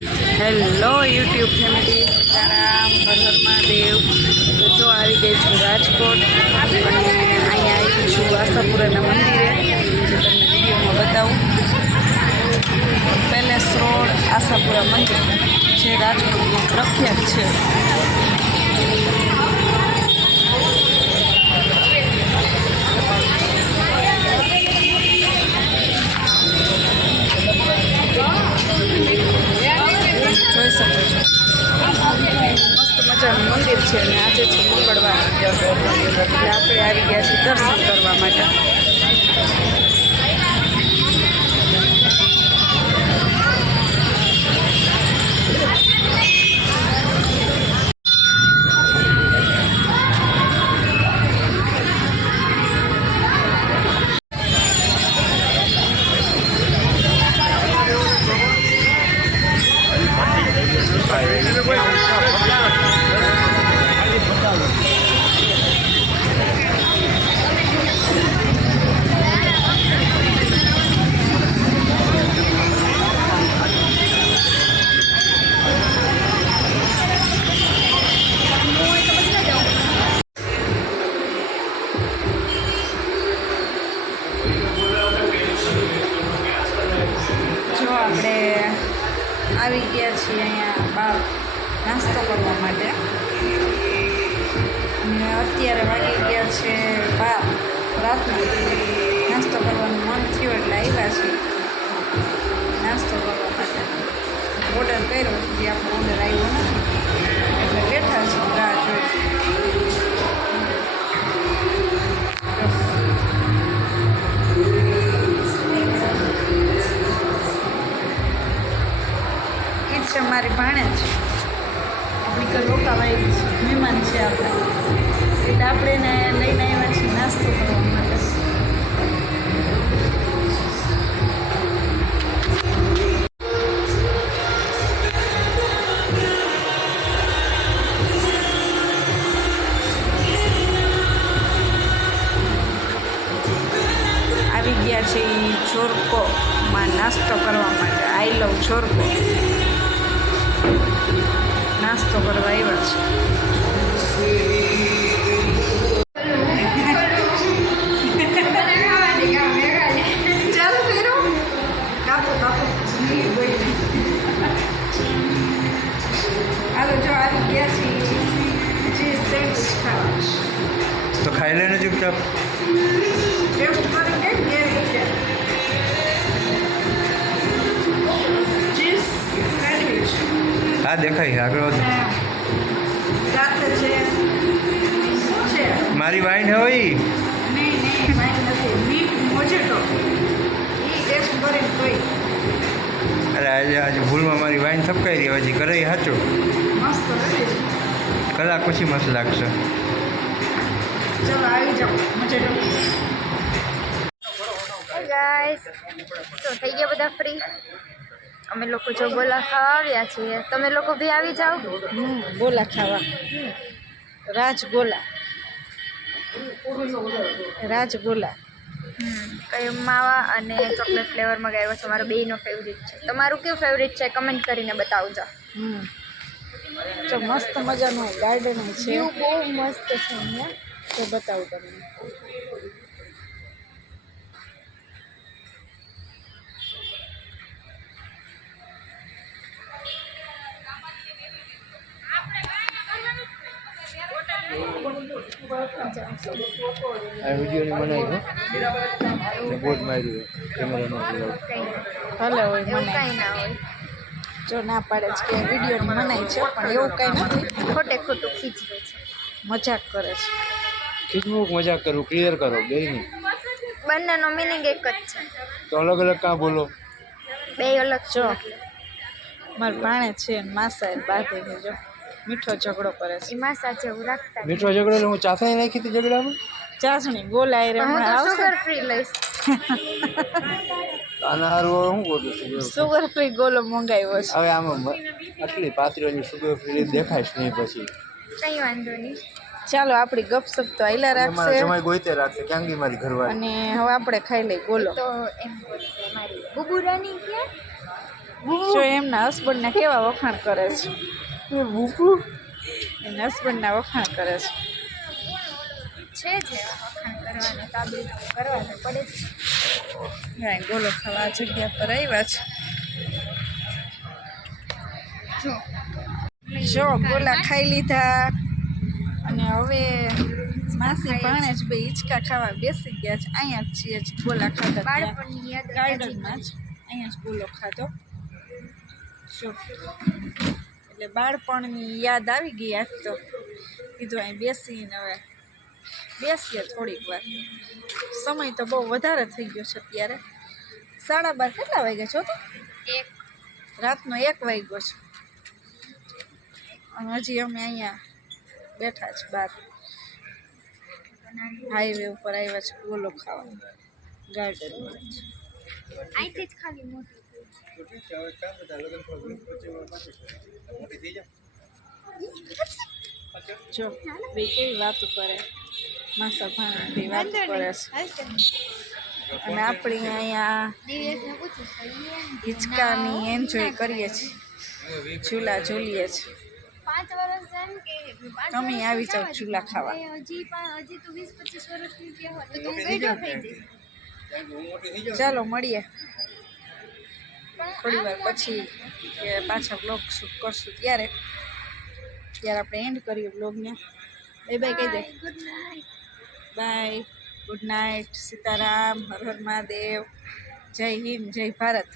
Hello YouTube family, Sitaram, હર હર મહાદેવ. તો જો આવી ગઈ છું રાજકોટ અને અહીંયા આવી છું આશાપુરાના મંદિરે. તમને વિડીયોમાં બતાવું. પેલેસ રોડ આશાપુરા મંદિર જે રાજકોટમાં પ્રખ્યાત છે. જોઈ શકો છો, મસ્ત મજાનું મંદિર છે અને આજે છે મંગળવાર, એટલે આપણે આવી ગયા છીએ દર્શન કરવા માટે. આપણે આવી ગયા છીએ અહીંયા બહાર નાસ્તો કરવા માટે અને અત્યારે વાગી ગયા છે 12 રાતના. નાસ્તો કરવાનું મન થયું એટલે આવ્યા છીએ નાસ્તો કરવા માટે. ઓર્ડર કર્યો જે આપણો ઓર્ડર આવ્યો નથી એટલે બેઠા છીએ રાહ જોઈ. છે મારી ભાણે છે, આપણી ઘર રોકાવાયેલી છે, મહેમાન છે આપણે, એટલે આપણે એને લઈને આવ્યા છીએ નાસ્તો કરવા માટે. આવી ગયા છે જોરકોમાં નાસ્તો કરવા માટે. આઈ લવ જોરકો નાસ્તો કરવા આવ્યા છે. હાલો જો આવી ગયા છીએ સેન્ડવિચ ખાવા. તો ખાઈ લેને ચૂપચાપ. ટેસ્ટ કરી કેમ કેવી છે ચીઝ સેન્ડવિચ. હા દેખાય આગળ વધો. સાથે છે શું છે? મારી વાઈન હોય. નહીં વાઈન નથી, મીઠ મોજેટો. એ ટેસ્ટ કરીને કોઈ અરે આજે ભૂલમાં મારી વાઈન થપકાઈ રહી. હજી કરે સાચો મસ્ત લાગે છે. કલાક પછી મસ્ત લાગશે. ચલો આવી જાઓ મોજેટો. ગાઈસ, તો થઈ ગયા બધા ફ્રી. અમે લોકો જો ગોલા ખાવા આવ્યા છીએ, તમે લોકો બી આવી જાઓ. ગોલા ખાવા. રાજગોલા. કઈ માવા અને ચોકલેટ ફ્લેવર મંગાવ્યો છે. મારો બેયનો ફેવરિટ છે. તમારું કયું ફેવરિટ છે કમેન્ટ કરીને બતાવજો. તો મસ્ત મજાનું ગાર્ડન છે, વ્યૂ બહુ મસ્ત છે અહીંયા. તો બતાવું તમને. આ વિડીયોની બનાવી બોટ માર્યું કેમેરામાં. ભલે હોય એવું મને કાંઈ ના હોય, જો ના પાડે છે કે વિડીયોની મનાઈ છે, પણ એવું કાંઈ નથી. ખોટે ખોટું ખીચવે છે. મજાક કરે છે. ખીચવું મજાક કરવું ક્લિયર કરો બે નહીં. બંનેનો મિનિંગ એક જ છે, તો અલગ અલગ કાં બોલો. બે અલગ છે. જો મારા ભાણે છે ને માસા બાંધીને જો મીઠો ઝઘડો કરે છે. એમાં સાચે એવું રાખતા મીઠો ઝઘડો એટલે હું ચાસણી નાખી હતી ઝઘડામાં. ચાસણી ગોલાઈ રે હું હમણાં તો આવશે. સુગર ફ્રી લઈશ. આના હારું હું બોલું છું. સુગર ફ્રી ગોલો મંગાવ્યો છે. હવે આમાં આટલી પાત્રીઓની સુગર ફ્રી દેખાઈશ નહીં પછી. કઈ વાંધો નહીં. ચાલો આપણી ગપસપ તો આયલા મારા રાખશે જમાઈ ગોઈતે રાખશે ક્યાં ગઈ મારી ઘરવાળી. અને હવે આપણે ખાઈ લઈ. બોલો તો એમ બોલશે મારી બુબુરાની ક્યાં બુબુ જો એમના હસબન્ડના કેવા વખાણ કરે છે એના હસબન્ડના વખાણ કરે છે છે જ વખાણ કરવાને કાબિલ કરવા તો પડે જ. કાંઈ ગોલો ખાવા આ જગ્યા પર આવ્યા છે જો ગોલા ખાઈ લીધા અને હવે માસી ભાણે જ બે હિંચકા ખાવા બેસી ગયા છે. અહીંયા જ છીએ જ ગોલા ખાધા ત્યાં બાળપણની યાદ ગાર્ડનમાં જ અહીંયા જ ગોલો ખાધો. જો એટલે બાળપણની યાદ આવી ગઈ આજ તો કીધું અહીં બેસીને હવે બેસીએ થોડીક વાર. સમય તો બહુ વધારે થઈ ગયો છે અત્યારે 12:30 કેટલા વાગ્યા છો તો એક રાતનો 1 વાગ્યો છે અને હજી અમે અહીંયા બેઠા છે બહાર હાઈવે ઉપર આવ્યા છે ગોલો ખાવા ગાર્ડનમાં જ. અહીંથી જ ખાલી મોટી જો બે કેવી વાતો કરે માસા ભાણા બે વાતો કરે છે અને આપણે અહીંયા દિવ્યેશને પૂછું હિંચકાની એન્જોય કરીએ છીએ ઝૂલા ઝૂલીએ છીએ. 5 વર્ષ એમ કે 5 તમે આવી જાઓ ઝૂલા ખાવા. હજી તો 20-25 વર્ષની થયા હોય તો તું ગઈડો થઈ જઈશ. ચાલો મળીએ થોડી વાર પછી કે પાછા બ્લોગ શૂટ કરશું ત્યારે આપણે એન્ડ કરીએ બ્લોગને. બાય બાય કહી દે. Good night. Bye good night Sitaram હર હર મહાદેવ જય હિન્દ જય ભારત.